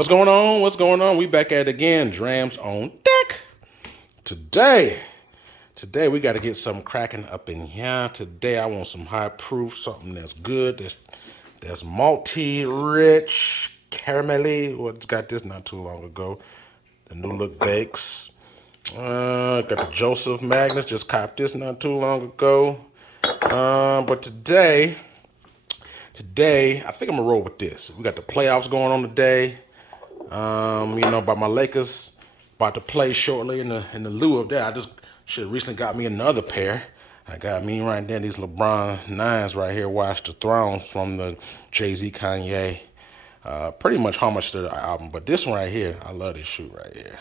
What's going on? What's going on? We back at it again. Drams on deck. Today we got to get something cracking up in here. Today I want some high proof, something that's good, that's malty, rich, caramelly. What's got this not too long ago? The New Look Bakes. Got the Joseph Magnus. Just copped this not too long ago. But today I think I'm gonna roll with this. We got the playoffs going on today. But my Lakers about to play shortly. In the lieu of that, I just should recently got me another pair. I got me right there these LeBron 9s right here, Watch the Throne from the Jay-Z Kanye. Pretty much homage to the album, but this one right here, I love this shoe right here.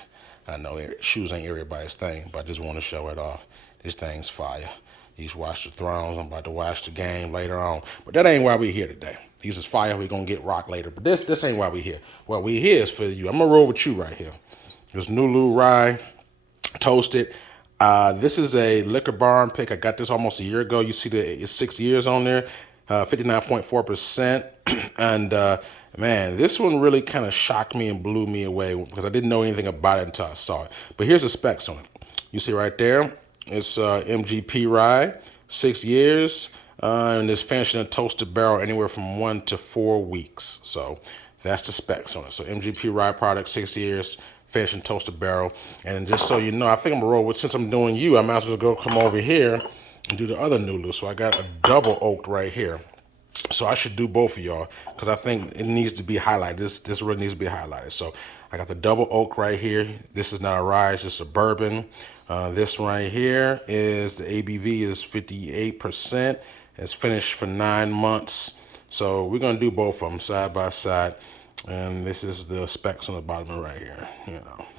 I know shoes ain't everybody's thing, but I just want to show it off. This thing's fire. These Watch the Thrones. I'm about to watch the game later on, but that ain't why we here today. These is fire. We gonna get rock later, but this ain't why we here. What we here is for you. I'm gonna roll with you right here. This Nulu rye, toasted. This is a Liquor Barn pick. I got this almost a year ago. You see it's 6 years on there, 59.4%. And man, this one really kind of shocked me and blew me away because I didn't know anything about it until I saw it. But here's the specs on it. You see right there, it's MGP rye, 6 years, and it's finished in a toasted barrel anywhere from 1 to 4 weeks. So that's the specs on it. So MGP rye product, 6 years, finished in toasted barrel. And just so you know, I think I'm gonna roll with, since I'm doing you, I might as well go come over here and do the other Nulu. So I got a double oaked right here. So I should do both of y'all because I think it needs to be highlighted. This really needs to be highlighted. So I got the double oak right here. This is not a rye, it's just a bourbon. This right here is the ABV is 58%. It's finished for 9 months. So we're gonna do both of them side by side. And this is the specs on the bottom right here.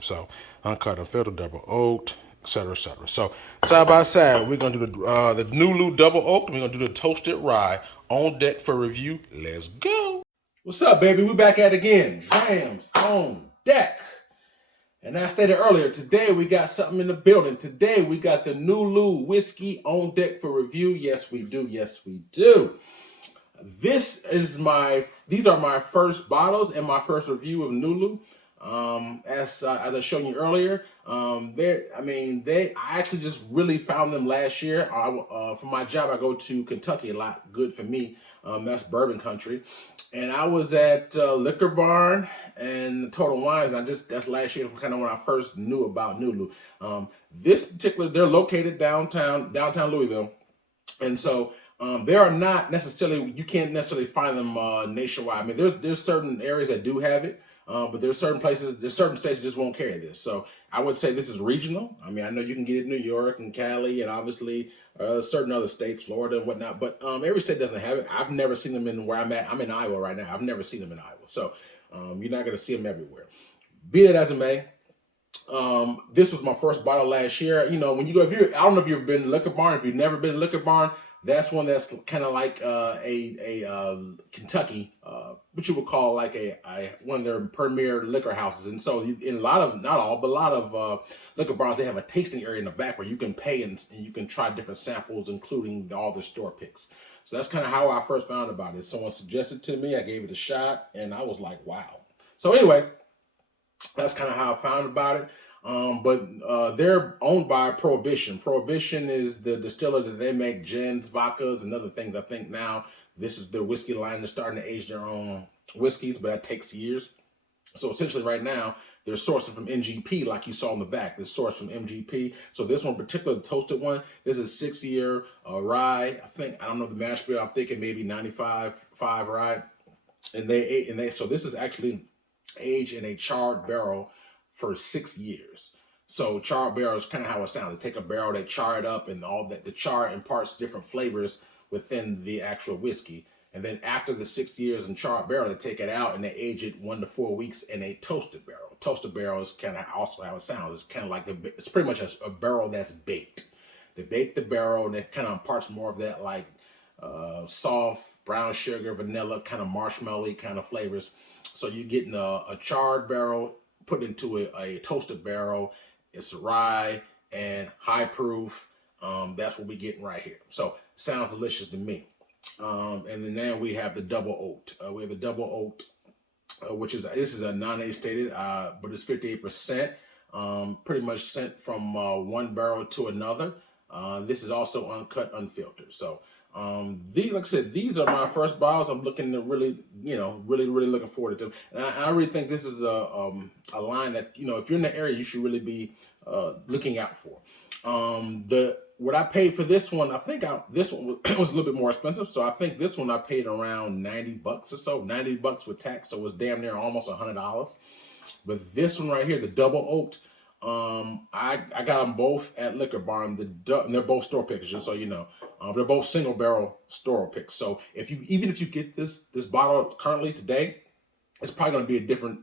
So uncut and filtered, double oaked, etc., etc. So side by side, we're gonna do the Nulu double oaked. We're gonna do the toasted rye on deck for review. Let's go. What's up, baby? We back at it again. Drams on deck. And I stated earlier, today we got something in the building. Today we got the Nulu whiskey on deck for review. Yes, we do. Yes, we do. These are my first bottles and my first review of Nulu. As I showed you earlier, I actually just really found them last year. For my job, I go to Kentucky a lot. Good for me. That's bourbon country. And I was at Liquor Barn and Total Wines. That's last year, kind of when I first knew about Nulu. They're located downtown Louisville. And so they are not necessarily, you can't necessarily find them nationwide. I mean, there's certain areas that do have it, but there's certain states that just won't carry this. So I would say this is regional. I mean, I know you can get it in New York and Cali and obviously certain other states, Florida and whatnot, but every state doesn't have it. I've never seen them in where I'm at. I'm in Iowa right now. I've never seen them in Iowa. So you're not going to see them everywhere. Be that as it may, this was my first bottle last year. I don't know if you've been to Liquor Barn. If you've never been to Liquor Barn, that's one that's kind of like a Kentucky, what you would call like a one of their premier liquor houses. And so in a lot of, not all, but a lot of Liquor Barns, they have a tasting area in the back where you can pay and you can try different samples, including all the store picks. So that's kind of how I first found about it. Someone suggested to me, I gave it a shot, and I was like, wow. So anyway, that's kind of how I found about it. But they're owned by Prohibition. Prohibition is the distiller that they make gins, vodkas, and other things. I think now this is their whiskey line. They're starting to age their own whiskeys, but that takes years. So essentially right now, they're sourcing from MGP, like you saw in the back. They're sourced from MGP. So this one, particularly the toasted one, this is 6-year rye. I don't know the mash bill. I'm thinking maybe 95.5 rye. So this is actually aged in a charred barrel for 6 years. So charred barrel is kind of how it sounds. They take a barrel, they char it up, and all that. The char imparts different flavors within the actual whiskey. And then after the 6 years in charred barrel, they take it out and they age it 1 to 4 weeks in a toasted barrel. Toasted barrel is kind of also how it sounds. It's kind of like it's pretty much a barrel that's baked. They bake the barrel and it kind of imparts more of that like soft brown sugar, vanilla, kind of marshmallowy kind of flavors. So you're getting a charred barrel put into a toasted barrel. It's rye and high proof. That's what we're getting right here. So sounds delicious to me. And then now we have the double oaked. We have the double oaked which is this is a non-age stated, but it's 58%. Pretty much sent from one barrel to another. This is also uncut, unfiltered. So these, like I said, these are my first bottles. I'm looking to really, really looking forward to them. And I really think this is a line that, if you're in the area, you should really be looking out for. What I paid for this one, I think this one was a little bit more expensive. So I think this one I paid around $90 or so, $90 with tax. So it was damn near almost $100. But this one right here, the double oaked, I got them both at Liquor Barn. And they're both store picks, just so you know. They're both single barrel store picks. So even if you get this bottle currently today, it's probably going to be a different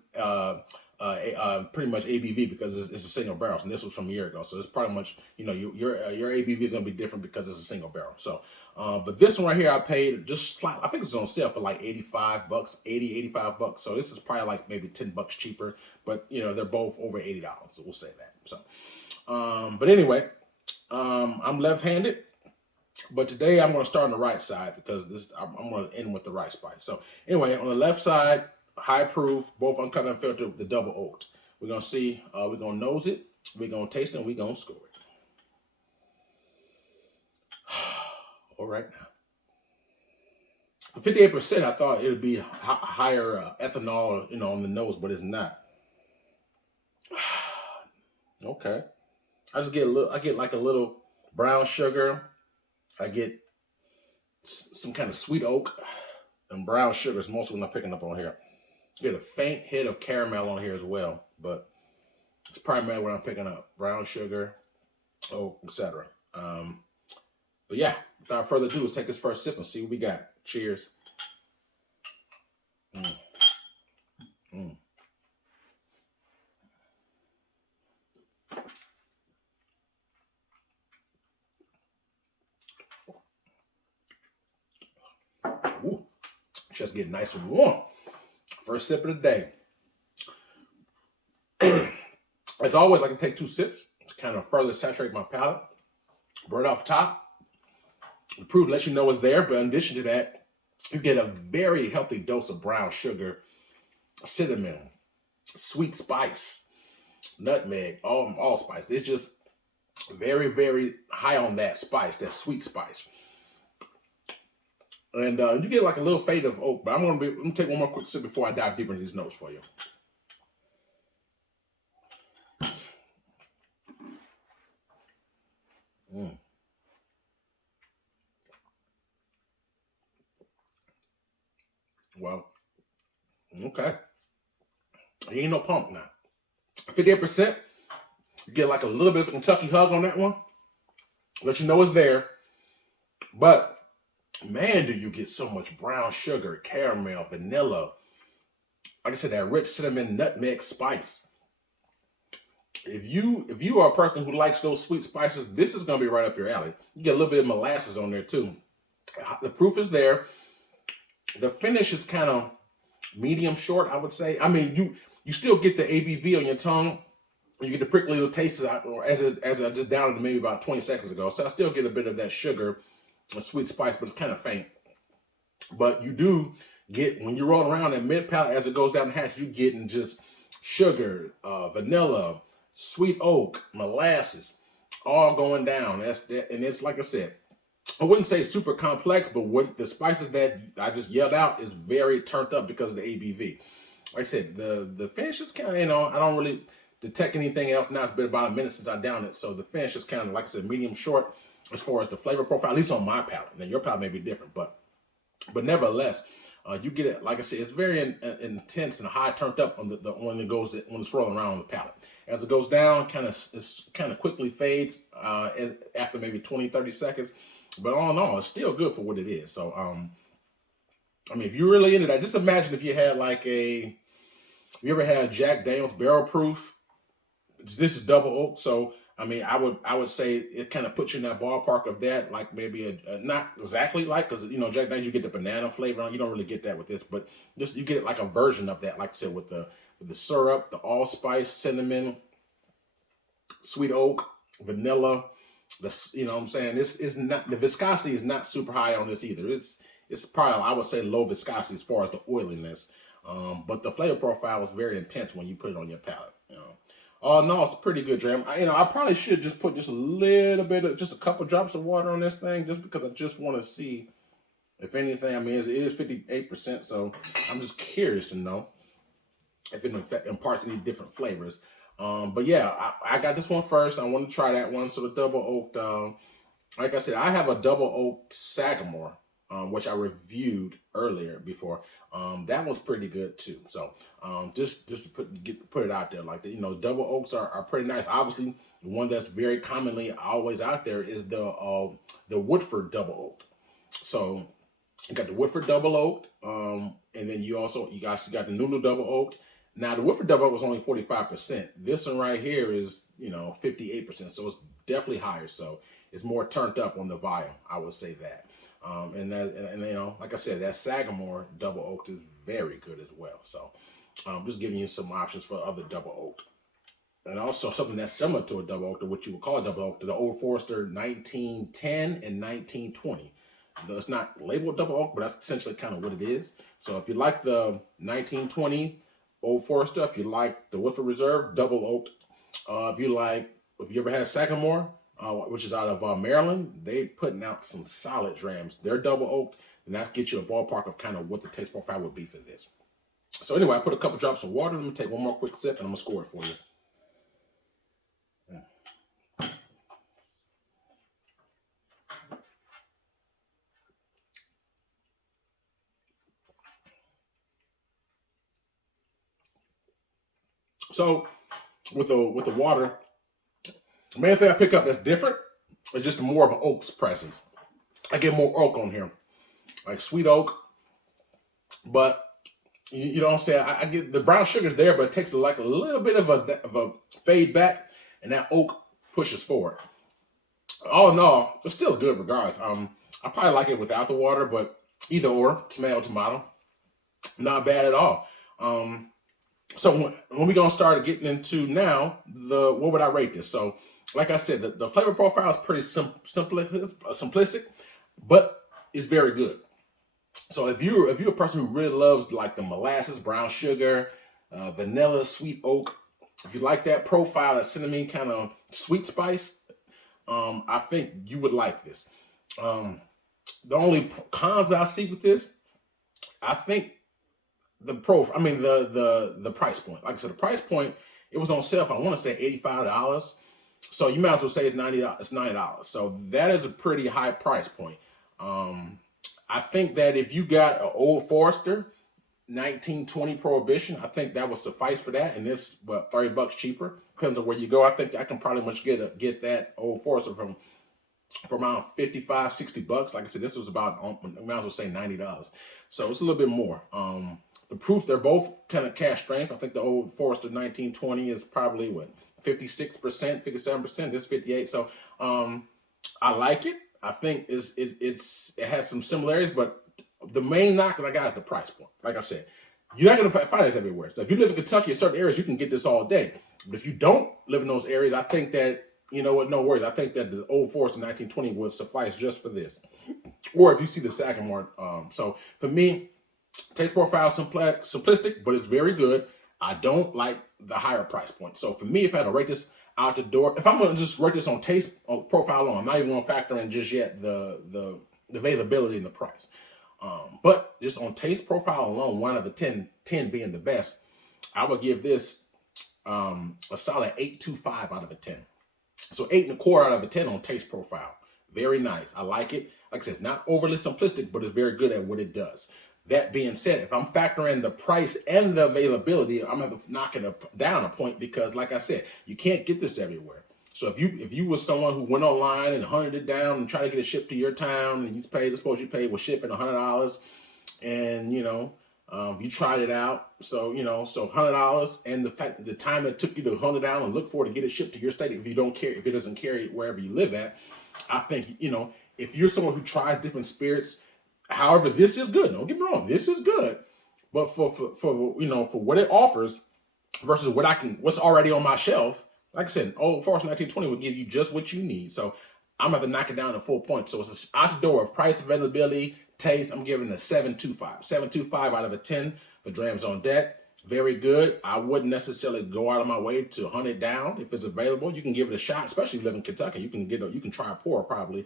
pretty much ABV because it's a single barrel, and this was from a year ago. So it's probably much, your ABV is going to be different because it's a single barrel. So, but this one right here, I paid just slightly, I think it's on sale for like $85, $85. So this is probably like maybe $10 cheaper, but they're both over $80. So we'll say that. So, but anyway, I'm left-handed, but today I'm going to start on the right side because I'm going to end with the right spice. So anyway, on the left side, high proof, both uncut and unfiltered with the double oaked. We're going to see, we're going to nose it, we're going to taste it, and we're going to score it. All right. 58%, I thought it would be higher ethanol, on the nose, but it's not. Okay. I get like a little brown sugar. I get some kind of sweet oak, and brown sugar is mostly what I'm picking up on here. Get a faint hit of caramel on here as well, but it's primarily what I'm picking up: brown sugar, oak, etc. But yeah, without further ado, let's take this first sip and see what we got. Cheers. Ooh, just getting nice and warm. First sip of the day. As always, I can take 2 sips to kind of further saturate my palate. Burn off top. The proof lets you know it's there, but in addition to that, you get a very healthy dose of brown sugar, cinnamon, sweet spice, nutmeg, all spice. It's just very, very high on that spice, that sweet spice. And you get like a little fade of oak, but I'm gonna take one more quick sip before I dive deeper into these notes for you. Well, okay. He ain't no punk now. 58%. You get like a little bit of a Kentucky hug on that one. Let you know it's there. But man, do you get so much brown sugar, caramel, vanilla. Like I said, that rich cinnamon, nutmeg spice. If you are a person who likes those sweet spices, this is gonna be right up your alley. You get a little bit of molasses on there too. The proof is there. The finish is kind of medium short, I would say. I mean, you still get the ABV on your tongue. You get the prickly little taste as I just downed it maybe about 20 seconds ago. So I still get a bit of that sugar, a sweet spice, but it's kind of faint. But you do get, when you roll around that mid palate as it goes down the hatch, you getting just sugar, vanilla, sweet oak, molasses, all going down. That's that, and it's like I said, I wouldn't say super complex, but what the spices that I just yelled out is very turned up because of the ABV. Like I said, the finish is kind of, I don't really detect anything else now. It's been about a minute since I downed it, so the finish is kind of, like I said, medium short as far as the flavor profile, at least on my palate. Now your palate may be different, but nevertheless, you get it. Like I said, it's very intense and high turned up on when it's rolling around on the palate. As it goes down, it kind of quickly fades after maybe 20-30 seconds. But all in all, it's still good for what it is. So, I mean, if you're really into that, just imagine if you had you ever had Jack Daniel's Barrel Proof? This is double oak. So, I mean, I would say it kind of puts you in that ballpark of that, like maybe not exactly like, because, Jack Daniel's, you get the banana flavor on. You don't really get that with this, but you get like a version of that, like I said, with the syrup, the allspice, cinnamon, sweet oak, vanilla. You know what I'm saying? This is not, the viscosity is not super high on this either. It's probably, I would say, low viscosity as far as the oiliness. But the flavor profile was very intense when you put it on your palate. Oh no, it's pretty good, Dram. I probably should just put just a little bit of, just a couple drops of water on this thing, just because I just want to see if anything. I mean, it is 58%, so I'm just curious to know if it imparts any different flavors. But yeah, I got this one first. I want to try that one. So the double oaked, like I said, I have a double oaked Sagamore, which I reviewed earlier before. That one's pretty good too. So just to put it out there, like double oaks are pretty nice. Obviously, the one that's very commonly always out there is the Woodford double oaked. So you got the Woodford double oaked, and then you got the Nulu double oaked. Now the Woodford double oaked was only 45%. This one right here is 58%. So it's definitely higher. So it's more turned up on the volume. I would say that. And like I said, that Sagamore double oaked is very good as well. So just giving you some options for other double oaked. And also something that's similar to a double oaked, or what you would call a double oaked, the Old Forester 1910 and 1920. It's not labeled double oak, but that's essentially kind of what it is. So if you like the 1920s Old Forester, if you like the Woodford Reserve double oaked, if you ever had Sagamore, which is out of Maryland, they putting out some solid drams. They're double oaked, and that gets you a ballpark of kind of what the taste profile would be for this. So anyway, I put a couple drops of water. Let me take one more quick sip, and I'm gonna score it for you. So with the water, the main thing I pick up that's different is just more of an oak's presence. I get more oak on here, like sweet oak, but you know what I'm saying? I get the brown sugar's there, but it takes like a little bit of a fade back, and that oak pushes forward. All in all, it's still good regardless. I probably like it without the water, but either or, tomato, not bad at all. So when we gonna start getting into now, what would I rate this? So like I said, the flavor profile is pretty simplistic, but it's very good. So if you're a person who really loves like the molasses, brown sugar, vanilla, sweet oak, if you like that profile, that cinnamon kind of sweet spice, I think you would like this. The only cons I see with this, I think the price point. Like I said, the price point, it was on sale for, I want to say $85. So you might as well say it's $90. It's $90. So that is a pretty high price point. I think that if you got an Old Forester 1920 Prohibition, I think that would suffice for that. And this, $30 cheaper. Depends on where you go. I think I can probably much get that Old Forester for around $55, $60. Like I said, this was about, I might as well say $90. So it's a little bit more. The proof, they're both kind of cash strength. I think the Old Forester 1920 is probably 56%, 57%. This 58. So I like it. I think it has some similarities, but the main knock that I got is the price point. Like I said, you're not going to find this everywhere. So if you live in Kentucky, in certain areas, you can get this all day. But if you don't live in those areas, I think that, you know what, no worries. I think that the Old Forester 1920 would suffice just for this. Or if you see the Sagamore. So for me, taste profile simplistic, but it's very good. I don't like the higher price point. So for me, if I had to rate this out the door, if I'm going to just rate this on taste profile alone, I'm not even going to factor in just yet the availability and the price. But just on taste profile alone, 1 out of 10 being the best, I would give this a solid 8.25 out of a 10. So 8.25 out of a 10 on taste profile. Very nice. I like it. Like I said, it's not overly simplistic, but it's very good at what it does. That being said, if I'm factoring the price and the availability, I'm going to knock it down a point because, like I said, you can't get this everywhere. So if you was someone who went online and hunted it down and tried to get it shipped to your town, and you paid with shipping $100, and you tried it out, so $100, and the time it took you to hunt it down and look for it to get it shipped to your state, if it doesn't carry wherever you live at, I think if you're someone who tries different spirits. However, this is good. Don't get me wrong. This is good, but for what it offers versus what's already on my shelf. Like I said, Old Forester 1920 will give you just what you need. So I'm going to knock it down to 4 points. So it's out the door of price, availability, taste. I'm giving it a 7.25. 7.25 out of a 10 for Drams on deck. Very good. I wouldn't necessarily go out of my way to hunt it down. If it's available, you can give it a shot, especially if you live in Kentucky. You can try a pour probably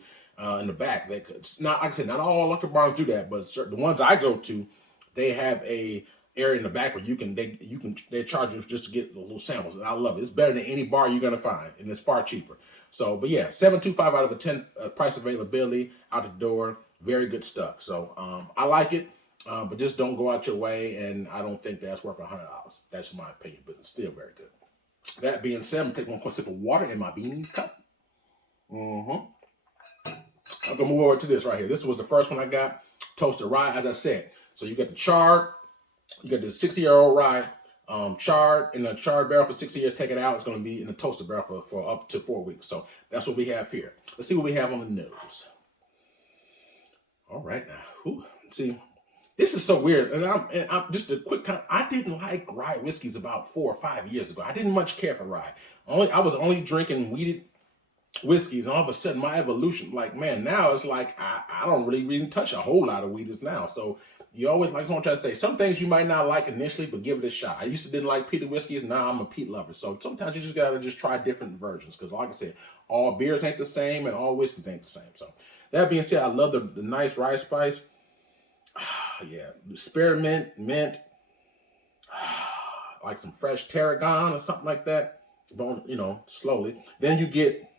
in the back. It's not, like I said, not all liquor bars do that, but the ones I go to, they have a area in the back where they charge you just to get the little samples. And I love it. It's better than any bar you're gonna find, and it's far cheaper. So, but yeah, 725 out of a 10 price availability out the door. Very good stuff. So I like it. But just don't go out your way, and I don't think that's worth $100. That's my opinion, but it's still very good. That being said, I'm gonna take one quick sip of water in my beans cup. I'm gonna move over to this right here. This was the first one I got, toasted rye, as I said. So you got the charred, you got the 60-year-old rye, charred in a charred barrel for 60 years. Take it out. It's gonna be in a toasted barrel for up to 4 weeks. So that's what we have here. Let's see what we have on the nose. All right now, ooh, see. This is so weird, and I'm just a quick comment. I didn't like rye whiskeys about 4 or 5 years ago. I didn't much care for rye. I was only drinking wheated whiskeys, and all of a sudden my evolution, like, man, now it's like I don't really touch a whole lot of wheaters now. So you always, like someone tries to say, some things you might not like initially, but give it a shot. I used to didn't like peated whiskeys. Now I'm a peat lover. So sometimes you just gotta try different versions, because like I said, all beers ain't the same and all whiskeys ain't the same. So that being said, I love the nice rye spice. Yeah, spearmint, mint, like some fresh tarragon or something like that. Slowly. Then you get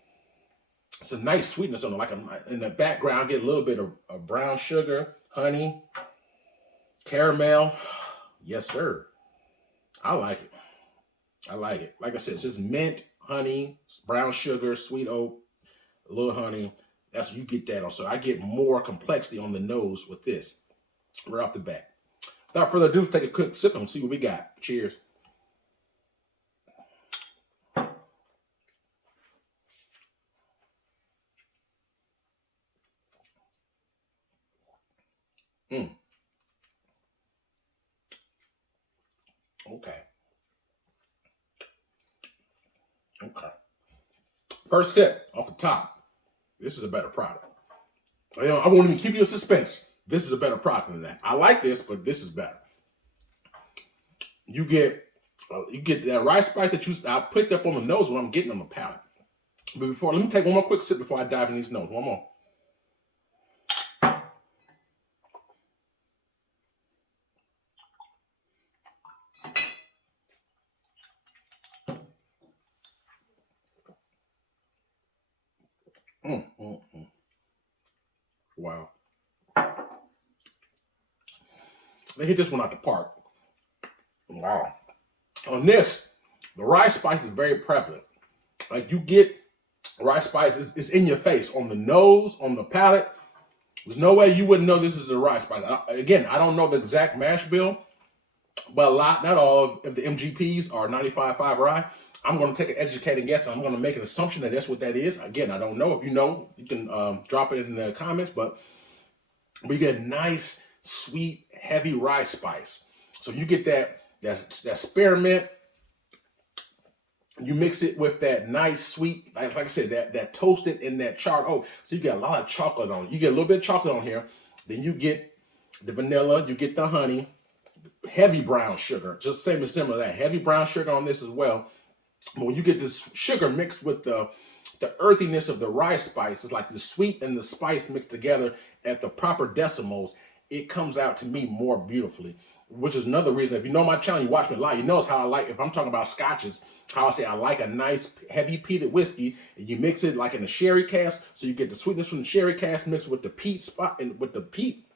some nice sweetness on it. Like in the background, get a little bit of brown sugar, honey, caramel. Yes, sir. I like it. I like it. Like I said, it's just mint, honey, brown sugar, sweet oak, a little honey. That's you get that on. So I get more complexity on the nose with this. Right off the bat. Without further ado, take a quick sip and see what we got. Cheers. Okay. First sip off the top. This is a better product. I won't even keep you in suspense. This is a better product than that. I like this, but this is better. You get that rice spice that I picked up on the nose when I'm getting on the palate. But let me take one more quick sip before I dive in these notes. One more. Wow. They hit this one out the park. Wow. On this, the rice spice is very prevalent. Like you get rice spice, it's in your face, on the nose, on the palate. There's no way you wouldn't know this is a rice spice. Again, I don't know the exact mash bill, but not all of the MGPs are 95.5 rye. I'm going to take an educated guess. I'm going to make an assumption that that's what that is. Again, I don't know. If you know, you can drop it in the comments. But we get nice, sweet, heavy rice spice. So you get that spearmint. You mix it with that nice, sweet, like I said, that toasted and that charred oak. So you get a lot of chocolate on it. You get a little bit of chocolate on here. Then you get the vanilla. You get the honey. Heavy brown sugar. Just same as similar to that. Heavy brown sugar on this as well. But when you get this sugar mixed with the earthiness of the rice spice, it's like the sweet and the spice mixed together at the proper decimals, it comes out to me more beautifully, which is another reason. If you know my channel, you watch me a lot, you notice how I like, if I'm talking about scotches, how I say I like a nice heavy peated whiskey, and you mix it like in a sherry cask, so you get the sweetness from the sherry cask mixed with the peat spot and with the peat.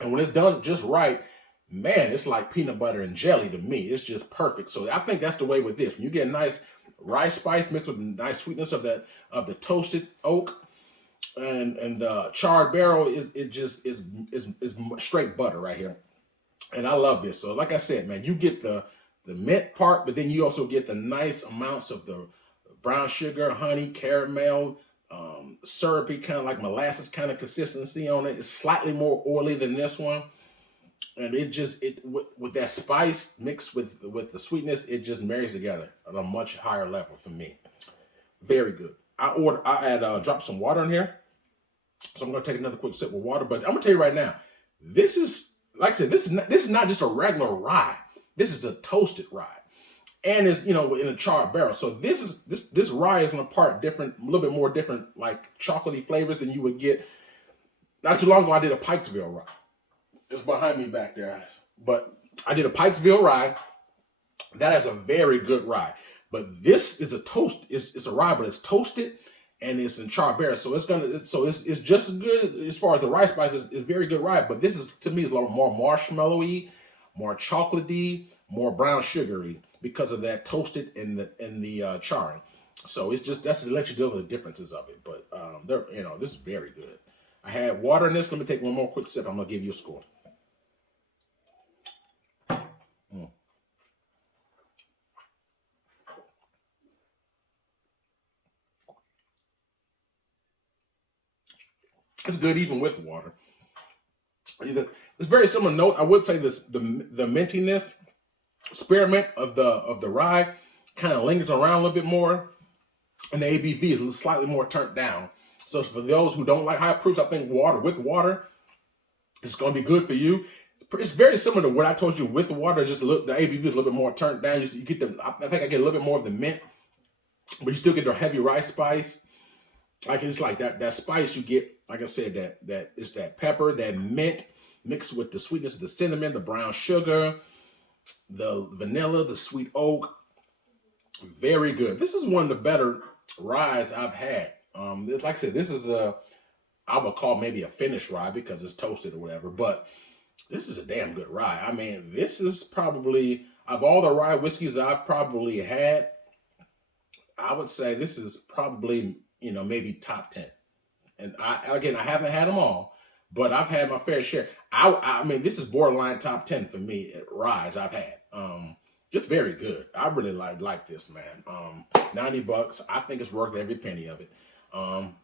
And when it's done just right, man, it's like peanut butter and jelly to me. It's just perfect. So I think that's the way with this. When you get a nice rice spice mixed with the nice sweetness of the toasted oak and the charred barrel, is straight butter right here. And I love this. So like I said, man, you get the mint part, but then you also get the nice amounts of the brown sugar, honey, caramel, syrupy, kind of like molasses kind of consistency on it. It's slightly more oily than this one. And with that spice mixed with the sweetness, it just marries together on a much higher level for me. Very good. I dropped some water in here, so I'm gonna take another quick sip of water. But I'm gonna tell you right now, this is like I said, this is not just a regular rye. This is a toasted rye, and it's in a charred barrel. So this rye is going to part different, a little bit more different, like chocolatey flavors than you would get. Not too long ago, I did a Pikesville rye. It's behind me back there, but I did a Pikesville rye. That is a very good rye. But this is a toast. It's a rye, but it's toasted and it's in charred berries. So it's just as good as far as the rice spice. It's very good rye. But this is, to me, is a little more marshmallowy, more chocolatey, more brown sugary because of that toasted and the charring. So that's to let you know the differences of it. But this is very good. I had water in this. Let me take one more quick sip. I'm gonna give you a score. It's good even with water. It's very similar note. I would say this the mintiness, spearmint of the rye kind of lingers around a little bit more, and the ABV is slightly more turned down. So for those who don't like high proofs, I think water is going to be good for you. It's very similar to what I told you with water. Just the ABV is a little bit more turned down. You get I think I get a little bit more of the mint, but you still get the heavy rice spice. Like it's like that spice you get, like I said, that is that pepper, that mint mixed with the sweetness of the cinnamon, the brown sugar, the vanilla, the sweet oak. Very good. This is one of the better ryes I've had. Like I said, this is I would call maybe a finished rye because it's toasted or whatever, but this is a damn good rye. I mean, this is probably, of all the rye whiskeys I've probably had, I would say this is probably, maybe top 10. And I haven't had them all, but I've had my fair share. I mean, this is borderline top 10 for me at ryes I've had. Just very good. I really like this, man. $90. I think it's worth every penny of it.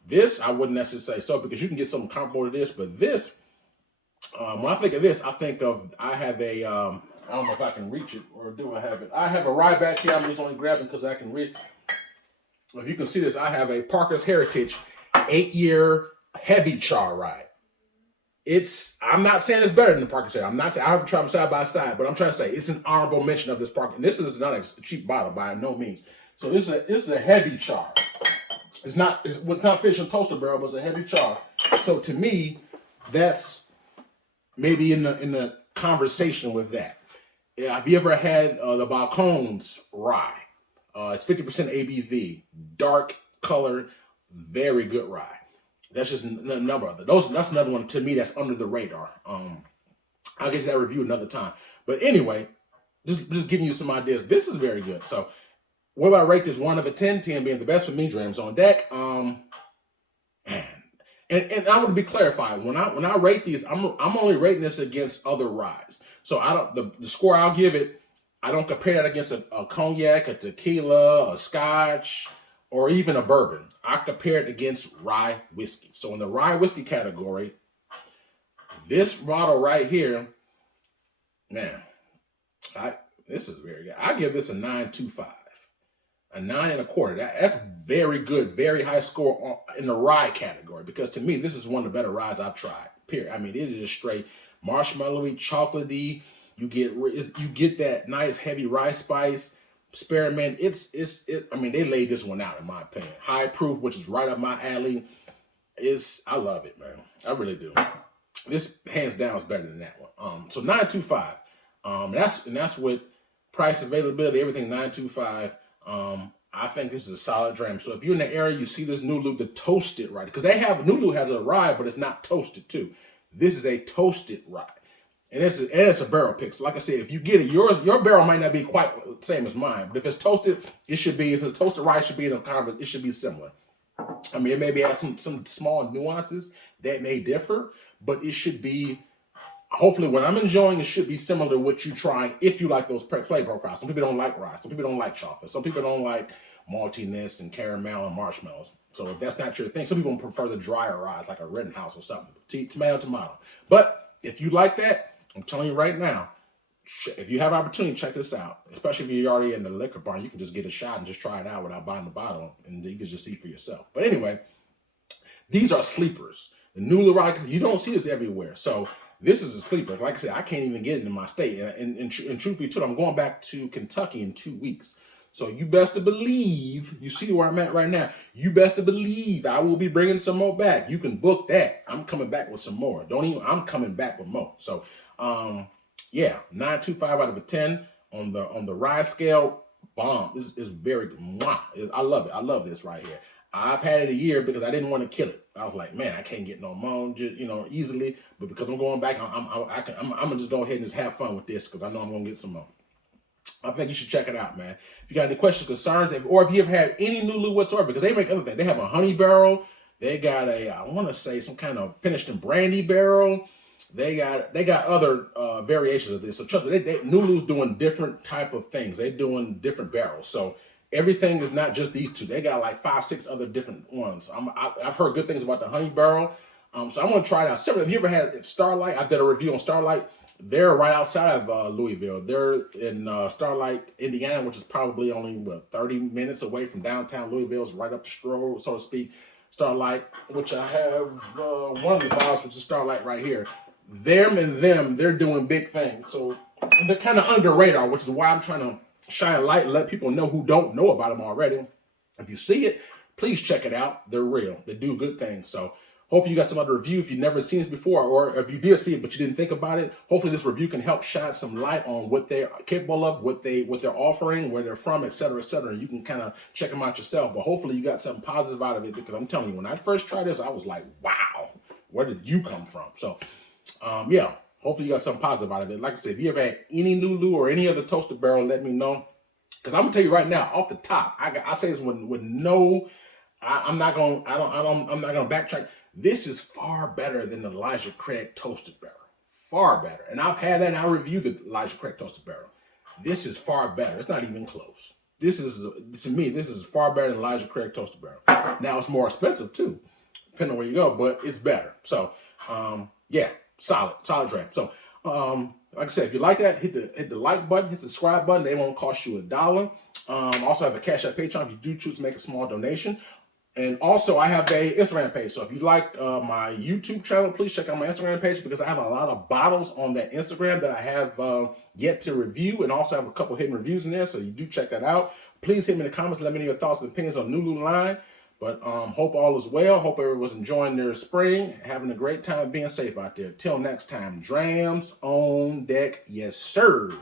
This I wouldn't necessarily say so because you can get something comparable to this, but this, when I think of this, I have a, I don't know if I can reach it or do I have it? I have a rye back here. I'm just only grabbing because I can read. If you can see this, I have a Parker's Heritage 8-year heavy char rye. I'm not saying it's better than the Parker's Heritage. I'm not saying I haven't tried them side by side, but I'm trying to say it's an honorable mention of this Parker. And this is not a cheap bottle by no means. So this is a heavy char. It's not fish and toaster barrel, but it's a heavy char. So to me, that's maybe in the conversation with that. Yeah, have you ever had the Balcones rye? It's 50% ABV, dark color, very good rye. That's just a number of those. That's another one to me that's under the radar. I'll get to that review another time. But anyway, just giving you some ideas. This is very good. So, what would I rate this? 1 out of 10, 10 being the best for me. Drams on deck. Man, and I want to be clarified. When I rate these, I'm only rating this against other ryes. So I don't the score I'll give it. I don't compare that against a cognac, a tequila, a scotch, or even a bourbon. I compare it against rye whiskey. So in the rye whiskey category, this bottle right here, man, this is very good. I give this a 9.25, a 9.25. That's very good, very high score in the rye category because to me, this is one of the better ryes I've tried. Period. I mean, it is just straight marshmallowy, chocolatey. You get that nice heavy rice spice, spearmint. I mean, they laid this one out in my opinion. High proof, which is right up my alley. I love it, man. I really do. This hands down is better than that one. So 9.25. That's with price, availability, everything 9.25. I think this is a solid dram. So if you're in the area, you see this Nulu, the toasted rye, because Nulu has a rye, but it's not toasted too. This is a toasted rye. And it's a barrel pick. So like I said, if you get it, your barrel might not be quite the same as mine. But if it's toasted, it should be. If it's toasted rice, it should be it should be similar. I mean, it maybe has some small nuances that may differ, but it should be. Hopefully, what I'm enjoying, it should be similar to what you try if you like those flavor profiles. Some people don't like rice. Some people don't like chocolate. Some people don't like maltiness and caramel and marshmallows. So if that's not your thing, some people prefer the drier rice, like a Rittenhouse or something. Tomato. But if you like that, I'm telling you right now, if you have opportunity, check this out. Especially if you're already in the liquor barn, you can just get a shot and just try it out without buying the bottle, and you can just see for yourself. But anyway, these are sleepers. The Nulu rye, you don't see this everywhere. So This is a sleeper. Like I said, I can't even get it in my state. And truth be told, I'm going back to Kentucky in 2 weeks. So you best to believe, you see where I'm at right now. You best to believe I will be bringing some more back. You can book that. I'm coming back with some more. I'm coming back with more. So, yeah, 9.25 out of a 10 on the rye scale. Bomb. This is very good. Mwah. I love it. I love this right here. I've had it a year because I didn't want to kill it. I was like, man, I can't get no more, easily. But because I'm going back, I'm gonna just go ahead and just have fun with this because I know I'm gonna get some more. I think you should check it out, man. If you got any questions, concerns, or if you ever had any Nulu whatsoever, because they make other things. They have a honey barrel. They got I want to say some kind of finished in brandy barrel. They got other variations of this. So trust me, Nulu's doing different type of things. They're doing different barrels. So everything is not just these two. They got like 5, 6 other different ones. I've heard good things about the honey barrel. So I'm gonna try it out. Similar, have you ever had Starlight? I did a review on Starlight. They're right outside of Louisville. They're in Starlight, Indiana, which is probably only 30 minutes away from downtown Louisville. It's right up the road, so to speak. Starlight, which I have one of the bars, which is Starlight right here. They're doing big things. So they're kind of under the radar, which is why I'm trying to shine a light and let people know who don't know about them already. If you see it, please check it out. They're real. They do good things. So hope you got some other review. If you've never seen this before, or if you did see it but you didn't think about it, hopefully this review can help shine some light on what they're capable of, what they're offering, where they're from, et cetera, et cetera. You can kind of check them out yourself. But hopefully you got something positive out of it, because I'm telling you, when I first tried this, I was like, wow, where did you come from? So, yeah, hopefully you got something positive out of it. Like I said, if you ever had any Nulu or any other toasted barrel, let me know. Because I'm gonna tell you right now, off the top, I say this with no, I'm not gonna backtrack. This is far better than the Elijah Craig toasted barrel. Far better. And I've had that, and I reviewed the Elijah Craig toasted barrel. This is far better. It's not even close. This is far better than Elijah Craig toasted barrel. Now it's more expensive too, depending on where you go, but it's better. So, yeah, solid dram. So, like I said, if you like that, hit the like button, hit the subscribe button. They won't cost you $1. Also have a Cash App Patreon if you do choose to make a small donation. And also, I have a Instagram page. So if you like my YouTube channel, please check out my Instagram page, because I have a lot of bottles on that Instagram that I have yet to review, and also have a couple hidden reviews in there. So you do check that out. Please hit me in the comments. Let me know your thoughts and opinions on Nulu line. But hope all is well. Hope everyone's enjoying their spring, having a great time, being safe out there. Till next time, Drams on deck. Yes, sir.